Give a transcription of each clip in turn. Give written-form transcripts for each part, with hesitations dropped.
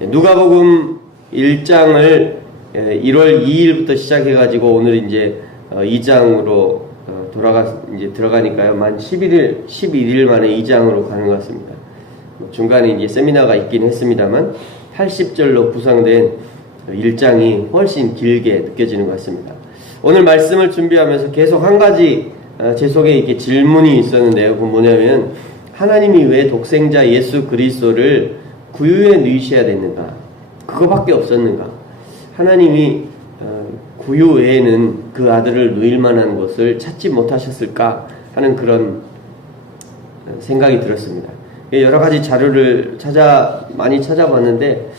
누가복음 1장을 1월 2일부터 시작해가지고 오늘 이제 2장으로 들어가니까요. 만 11일 만에 2장으로 가는 것 같습니다. 중간에 이제 세미나가 있긴 했습니다만 80절로 구성된 1장이 훨씬 길게 느껴지는 것 같습니다. 오늘 말씀을 준비하면서 계속 한 가지 제 속에 이렇게 질문이 있었는데요. 그 뭐냐면 하나님이 왜 독생자 예수 그리스도를 구유에 누이셔야 됐는가? 그거밖에 없었는가? 하나님이 구유 외에는 그 아들을 누일 만한 곳을 찾지 못하셨을까 하는 그런 생각이 들었습니다. 여러 가지 자료를 많이 찾아봤는데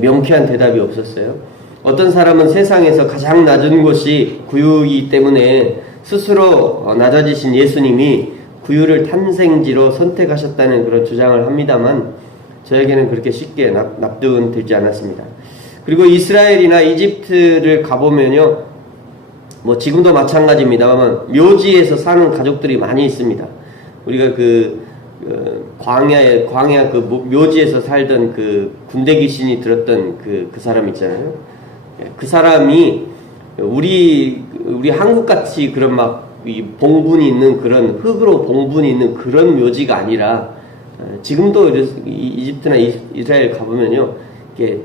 명쾌한 대답이 없었어요. 어떤 사람은 세상에서 가장 낮은 곳이 구유이기 때문에 스스로 낮아지신 예수님이 구유를 탄생지로 선택하셨다는 그런 주장을 합니다만 저에게는 그렇게 쉽게 납득은 되지 않았습니다. 그리고 이스라엘이나 이집트를 가보면요, 지금도 마찬가지입니다만 묘지에서 사는 가족들이 많이 있습니다. 우리가 광야 묘지에서 살던 그 군대 귀신이 들었던 그 사람 있잖아요. 그 사람이 우리 한국같이 그런 이 봉분이 있는 그런 흙으로 봉분이 있는 그런 묘지가 아니라 지금도 이집트나 이스라엘 가보면요, 이게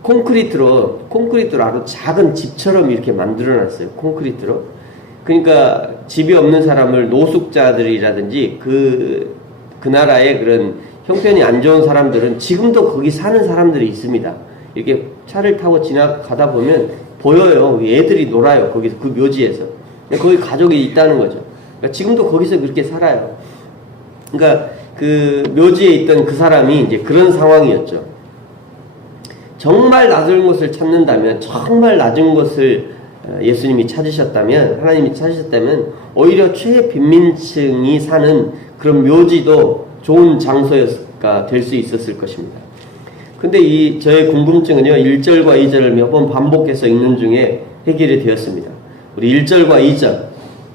콘크리트로 아주 작은 집처럼 이렇게 만들어놨어요. 콘크리트로. 그러니까 집이 없는 사람을 노숙자들이라든지 그 나라의 그런 형편이 안 좋은 사람들은 지금도 거기 사는 사람들이 있습니다. 이렇게 차를 타고 지나가다 보면 보여요. 애들이 놀아요. 거기서 그 묘지에서. 거기 가족이 있다는 거죠. 그러니까 지금도 거기서 그렇게 살아요. 그러니까 그 묘지에 있던 그 사람이 이제 그런 상황이었죠. 정말 낮은 곳을 찾는다면, 정말 낮은 곳을 예수님이 찾으셨다면, 하나님이 찾으셨다면 오히려 최빈민층이 사는 그런 묘지도 좋은 장소가 될 수 있었을 것입니다. 근데 저의 궁금증은요, 1절과 2절을 몇 번 반복해서 읽는 중에 해결이 되었습니다. 우리 1절과 2절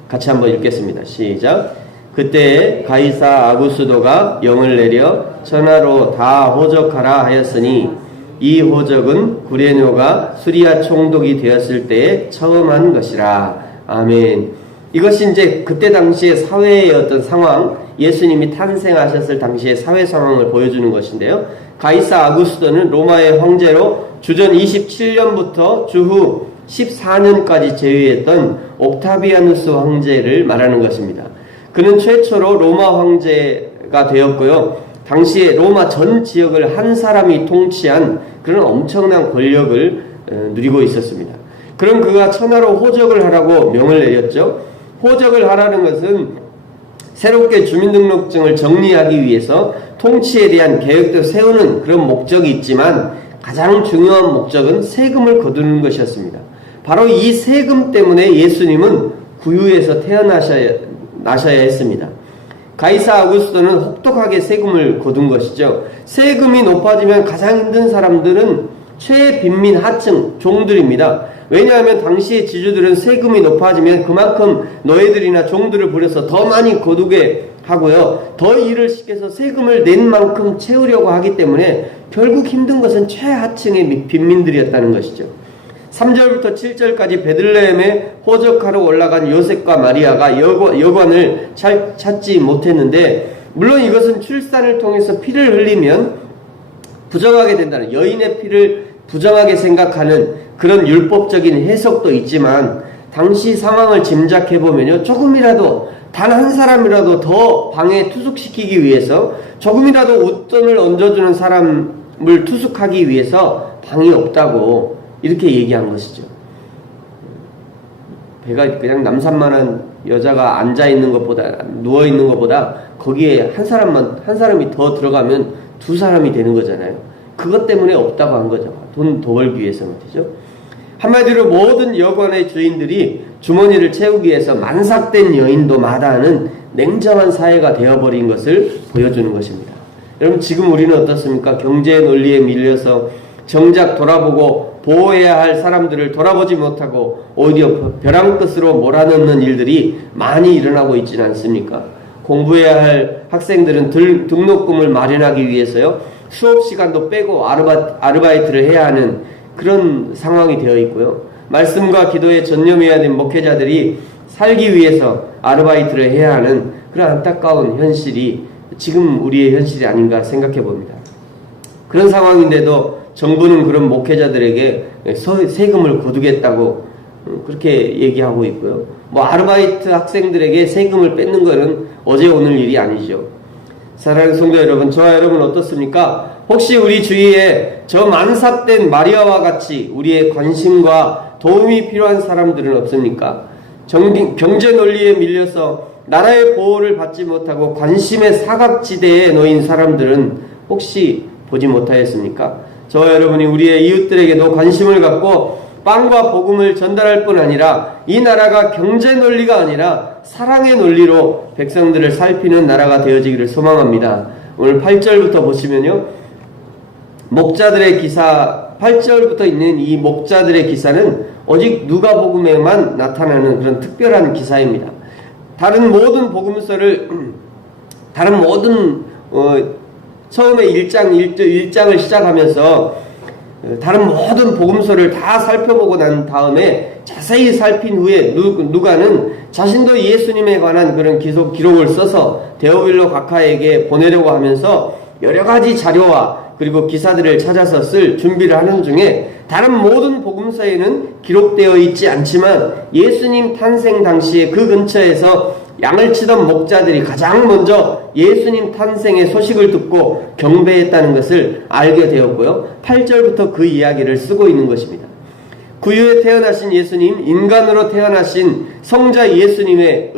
같이 한번 읽겠습니다. 시작. 그때 가이사 아구스도가 영을 내려 천하로 다 호적하라 하였으니 이 호적은 구레뇨가 수리아 총독이 되었을 때에 처음 한 것이라. 아멘. 이것이 이제 그때 당시의 사회의 어떤 상황, 예수님이 탄생하셨을 당시의 사회 상황을 보여주는 것인데요. 가이사 아구스도는 로마의 황제로 주전 27년부터 주후 14년까지 재위했던 옥타비아누스 황제를 말하는 것입니다. 그는 최초로 로마 황제가 되었고요. 당시에 로마 전 지역을 한 사람이 통치한 그런 엄청난 권력을 누리고 있었습니다. 그럼 그가 천하로 호적을 하라고 명을 내렸죠. 호적을 하라는 것은 새롭게 주민등록증을 정리하기 위해서 통치에 대한 계획도 세우는 그런 목적이 있지만 가장 중요한 목적은 세금을 거두는 것이었습니다. 바로 이 세금 때문에 예수님은 구유에서 태어나셔야 했습니다. 가이사 아구스도는 혹독하게 세금을 거둔 것이죠. 세금이 높아지면 가장 힘든 사람들은 최빈민 하층 종들입니다. 왜냐하면 당시의 지주들은 세금이 높아지면 그만큼 너희들이나 종들을 부려서 더 많이 거두게 하고요, 더 일을 시켜서 세금을 낸 만큼 채우려고 하기 때문에 결국 힘든 것은 최하층의 빈민들이었다는 것이죠. 3절부터 7절까지 베들레헴에 호적하러 올라간 요셉과 마리아가 여관을 찾지 못했는데, 물론 이것은 출산을 통해서 피를 흘리면 부정하게 된다는, 여인의 피를 부정하게 생각하는 그런 율법적인 해석도 있지만, 당시 상황을 짐작해보면요, 조금이라도 단 한 사람이라도 더 방에 투숙시키기 위해서, 조금이라도 웃돈을 얹어주는 사람을 투숙하기 위해서 방이 없다고 이렇게 얘기한 것이죠. 배가 그냥 남산만한 여자가 앉아있는 것보다, 누워있는 것보다 거기에 한 사람이 더 들어가면 두 사람이 되는 거잖아요. 그것 때문에 없다고 한 거죠. 돈 더 벌기 위해서 말이죠. 한마디로 모든 여관의 주인들이 주머니를 채우기 위해서 만삭된 여인도 마다하는 냉정한 사회가 되어버린 것을 보여주는 것입니다. 여러분, 지금 우리는 어떻습니까? 경제의 논리에 밀려서 정작 돌아보고 보호해야 할 사람들을 돌아보지 못하고 오히려 벼랑 끝으로 몰아넣는 일들이 많이 일어나고 있지는 않습니까? 공부해야 할 학생들은 등록금을 마련하기 위해서요, 수업 시간도 빼고 아르바이트를 해야 하는 그런 상황이 되어 있고요. 말씀과 기도에 전념해야 된 목회자들이 살기 위해서 아르바이트를 해야 하는 그런 안타까운 현실이 지금 우리의 현실이 아닌가 생각해 봅니다. 그런 상황인데도 정부는 그런 목회자들에게 세금을 거두겠다고 그렇게 얘기하고 있고요. 뭐 아르바이트 학생들에게 세금을 뺏는 것은 어제 오늘 일이 아니죠. 사랑하는 성도 여러분, 저와 여러분 어떻습니까? 혹시 우리 주위에 저 만삭된 마리아와 같이 우리의 관심과 도움이 필요한 사람들은 없습니까? 경제 논리에 밀려서 나라의 보호를 받지 못하고 관심의 사각지대에 놓인 사람들은 혹시 보지 못하였습니까? 저와 여러분이 우리의 이웃들에게도 관심을 갖고 빵과 복음을 전달할 뿐 아니라 이 나라가 경제 논리가 아니라 사랑의 논리로 백성들을 살피는 나라가 되어지기를 소망합니다. 오늘 8절부터 보시면요. 목자들의 기사, 8절부터 있는 이 목자들의 기사는 오직 누가복음에만 나타나는 그런 특별한 기사입니다. 다른 모든 복음서를 처음에 1장을 시작하면서 다른 모든 복음서를 다 살펴보고 난 다음에 자세히 살핀 후에 누가는 자신도 예수님에 관한 그런 기록을 써서 데오빌로 각하에게 보내려고 하면서 여러 가지 자료와 그리고 기사들을 찾아서 쓸 준비를 하는 중에 다른 모든 복음서에는 기록되어 있지 않지만 예수님 탄생 당시에 그 근처에서 양을 치던 목자들이 가장 먼저 예수님 탄생의 소식을 듣고 경배했다는 것을 알게 되었고요. 8절부터 그 이야기를 쓰고 있는 것입니다. 구유에 태어나신 예수님, 인간으로 태어나신 성자 예수님에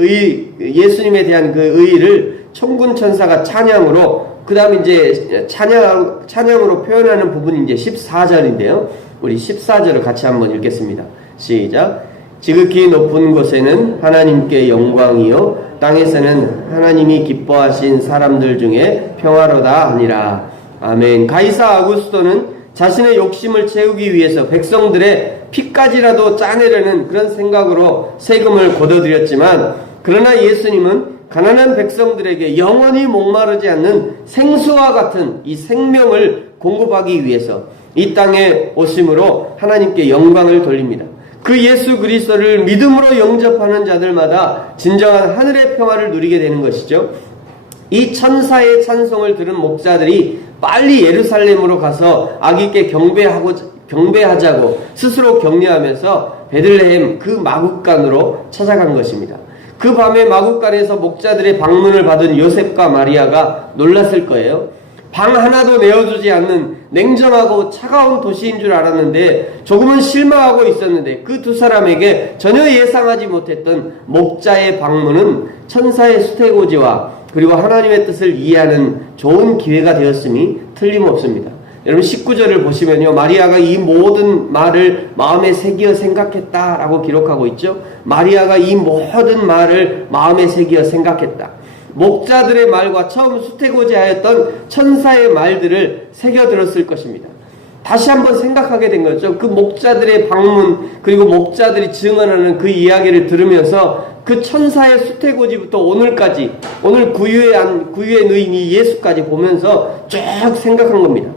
대한 그 의의를 천군 천사가 찬양으로, 그 다음에 이제 찬양으로 표현하는 부분이 이제 14절인데요. 우리 14절을 같이 한번 읽겠습니다. 시작. 지극히 높은 곳에는 하나님께 영광이요 땅에서는 하나님이 기뻐하신 사람들 중에 평화로다 하니라. 아멘. 가이사 아구스토는 자신의 욕심을 채우기 위해서 백성들의 피까지라도 짜내려는 그런 생각으로 세금을 걷어들였지만, 그러나 예수님은 가난한 백성들에게 영원히 목마르지 않는 생수와 같은 이 생명을 공급하기 위해서 이 땅에 오심으로 하나님께 영광을 돌립니다. 그 예수 그리스도를 믿음으로 영접하는 자들마다 진정한 하늘의 평화를 누리게 되는 것이죠. 이 천사의 찬송을 들은 목자들이 빨리 예루살렘으로 가서 아기께 경배하자고 스스로 격려하면서 베들레헴 그 마국간으로 찾아간 것입니다. 그 밤에 마국간에서 목자들의 방문을 받은 요셉과 마리아가 놀랐을 거예요. 방 하나도 내어주지 않는 냉정하고 차가운 도시인 줄 알았는데 조금은 실망하고 있었는데, 그 두 사람에게 전혀 예상하지 못했던 목자의 방문은 천사의 수태고지와 그리고 하나님의 뜻을 이해하는 좋은 기회가 되었음이 틀림없습니다. 여러분 19절을 보시면요, 마리아가 이 모든 말을 마음에 새기어 생각했다라고 기록하고 있죠. 마리아가 이 모든 말을 마음에 새기어 생각했다. 목자들의 말과 처음 수태고지하였던 천사의 말들을 새겨들었을 것입니다. 다시 한번 생각하게 된 거죠. 그 목자들의 방문, 그리고 목자들이 증언하는 그 이야기를 들으면서 그 천사의 수태고지부터 오늘까지, 오늘 구유의 누인이 예수까지 보면서 쭉 생각한 겁니다.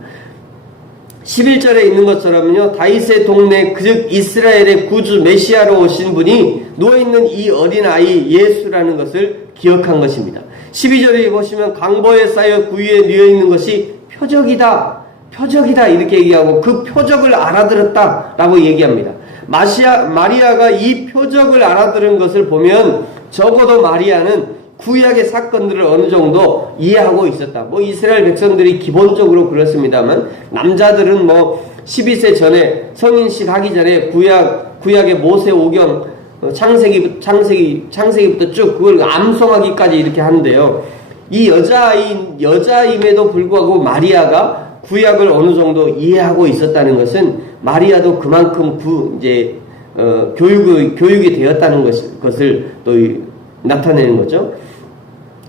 11절에 있는 것처럼요, 다윗의 동네 즉 이스라엘의 구주 메시아로 오신 분이 누워있는 이 어린아이 예수라는 것을 기억한 것입니다. 12절에 보시면 강보에 쌓여 구유에 누워있는 것이 표적이다 이렇게 얘기하고 그 표적을 알아들었다라고 얘기합니다. 마리아가 이 표적을 알아들은 것을 보면 적어도 마리아는 구약의 사건들을 어느 정도 이해하고 있었다. 이스라엘 백성들이 기본적으로 그렇습니다만, 남자들은 12세 전에 성인식 하기 전에 구약의 모세오경 창세기부터 쭉 그걸 암송하기까지 이렇게 하는데요. 이 여자임에도 불구하고 마리아가 구약을 어느 정도 이해하고 있었다는 것은 마리아도 그만큼 교육이 되었다는 것을 또 나타내는 거죠.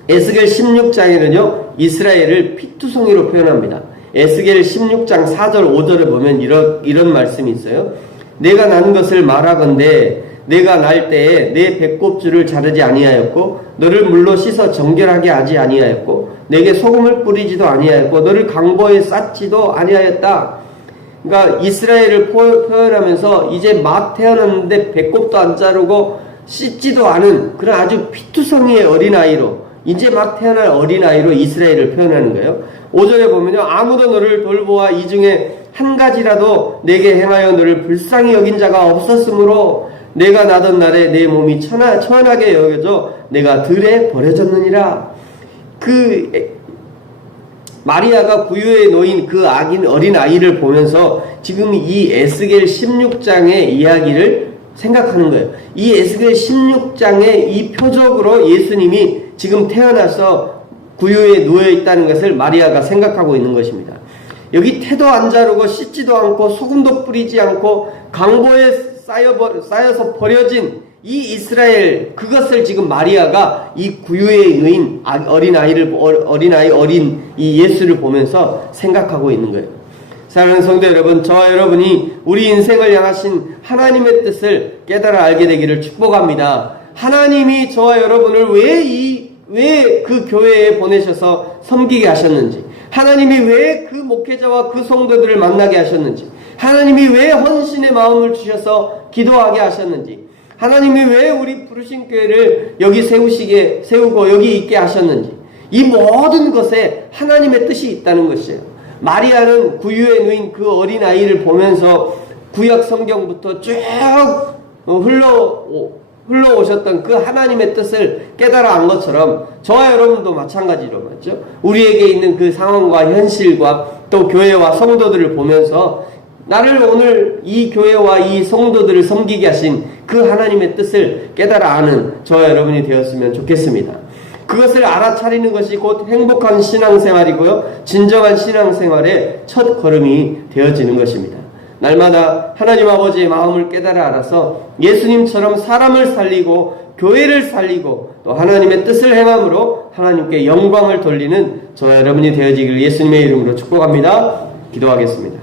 에스겔 16장에는요, 이스라엘을 피투성이로 표현합니다. 에스겔 16장 4절 5절을 보면 이런 말씀이 있어요. 내가 난 것을 말하건대 내가 날 때에 내 배꼽줄을 자르지 아니하였고 너를 물로 씻어 정결하게 하지 아니하였고 내게 소금을 뿌리지도 아니하였고 너를 강보에 쌌지도 아니하였다. 그러니까 이스라엘을 표현하면서 이제 막 태어났는데 배꼽도 안 자르고 씻지도 않은 그런 아주 피투성이의 어린아이로, 이제 막 태어날 어린아이로 이스라엘을 표현하는 거예요. 5절에 보면요, 아무도 너를 돌보아 이 중에 한 가지라도 내게 행하여 너를 불쌍히 여긴 자가 없었으므로 내가 나던 날에 내 몸이 천하게 여겨져 내가 들에 버려졌느니라. 마리아가 구유에 놓인 그 어린 아이를 보면서 지금 이 에스겔 16장의 이야기를 생각하는 거예요. 이 에스겔 16장의 이 표적으로 예수님이 지금 태어나서 구유에 누워 있다는 것을 마리아가 생각하고 있는 것입니다. 여기 태도 안 자르고 씻지도 않고 소금도 뿌리지 않고 강보에 쌓여서 버려진 이 이스라엘, 그것을 지금 마리아가 이 구유에 누인 어린 이 예수를 보면서 생각하고 있는 거예요. 사랑하는 성도 여러분, 저와 여러분이 우리 인생을 향하신 하나님의 뜻을 깨달아 알게 되기를 축복합니다. 하나님이 저와 여러분을 왜 그 교회에 보내셔서 섬기게 하셨는지, 하나님이 왜 그 목회자와 그 성도들을 만나게 하셨는지, 하나님이 왜 헌신의 마음을 주셔서 기도하게 하셨는지, 하나님이 왜 우리 부르신 교회를 여기 세우고 여기 있게 하셨는지, 이 모든 것에 하나님의 뜻이 있다는 것이에요. 마리아는 구유에 누인 그 어린아이를 보면서 구약 성경부터 쭉 흘러오셨던 그 하나님의 뜻을 깨달아 안 것처럼 저와 여러분도 마찬가지로 맞죠? 우리에게 있는 그 상황과 현실과 또 교회와 성도들을 보면서 나를 오늘 이 교회와 이 성도들을 섬기게 하신 그 하나님의 뜻을 깨달아 아는 저와 여러분이 되었으면 좋겠습니다. 그것을 알아차리는 것이 곧 행복한 신앙생활이고요, 진정한 신앙생활의 첫 걸음이 되어지는 것입니다. 날마다 하나님 아버지의 마음을 깨달아 알아서 예수님처럼 사람을 살리고 교회를 살리고 또 하나님의 뜻을 행함으로 하나님께 영광을 돌리는 저와 여러분이 되어지기를 예수님의 이름으로 축복합니다. 기도하겠습니다.